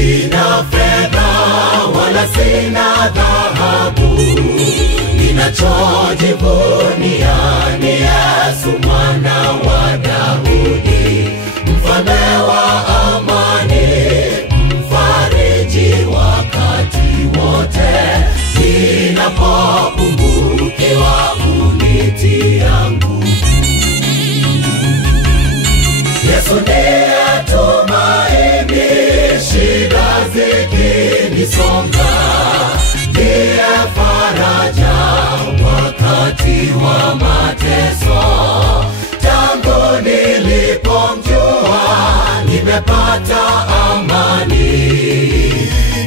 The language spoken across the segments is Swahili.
Sina fedha wala sina dhahabu, ninachojivunia ni Yesu mwana wa Daudi, mfalme wa amani, mfariji wakati wote. Ninapopungukiwa unitia nguvu. Yesu ndiye tumaini, shida zikinisonga, ndiye faraja wakati wa mateso. Tangu nilipomjua nimepata amani,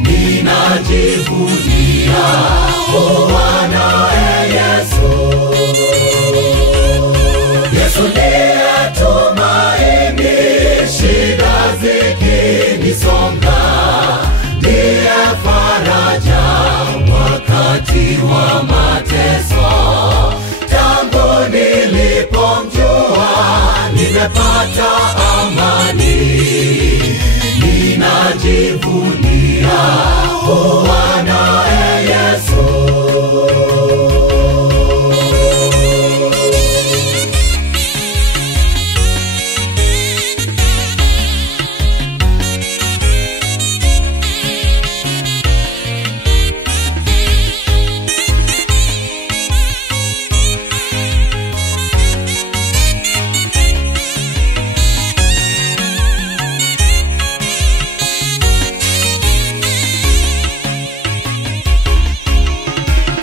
ninajivunia kuwa naye Yesu. Yesu ndiye tumaini, shida zikinisonga, ndiye faraja wakati wa mateso. Tangu nilipomjua nimepata amani, ninajivunia kuwa naye Yesu.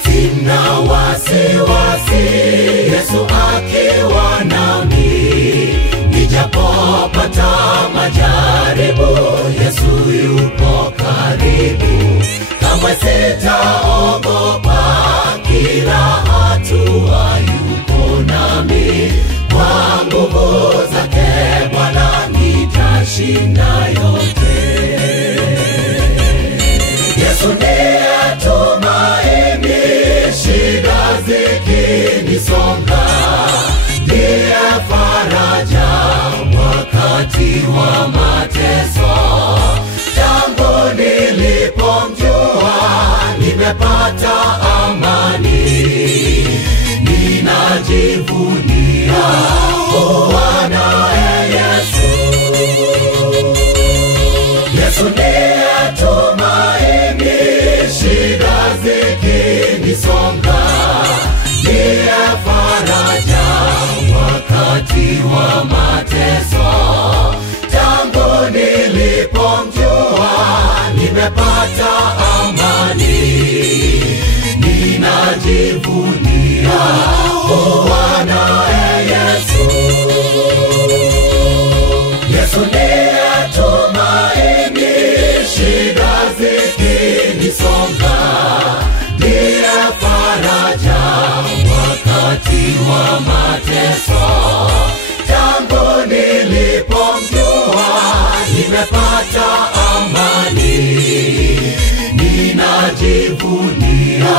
Sina wasiwasi, Yesu akiwa nami, nijapopata majaribu, Yesu yupo karibu. Kamwe sitaogopa, kila hatua yuko nami. Kwa nguvu zake Bwana nitashinda yote. Yesu ndiye tumaini, shida zikinisonga, ndiye faraja wakati wa mateso. Tangu nilipomjua nimepata amani, ninajivunia kuwa naye Yesu. Yesu ndiye tumaini, shida zikinisonga, ndiye faraja wakati wa mateso. Tangu nilipomjua nimepata amani, ninajivunia kuwa naye Yesu. Yesu ndiye tumaini, shida zikinisonga, ndiye faraja wakati wa mateso. Tangu nilipomjua nimepata amani, ninajivunia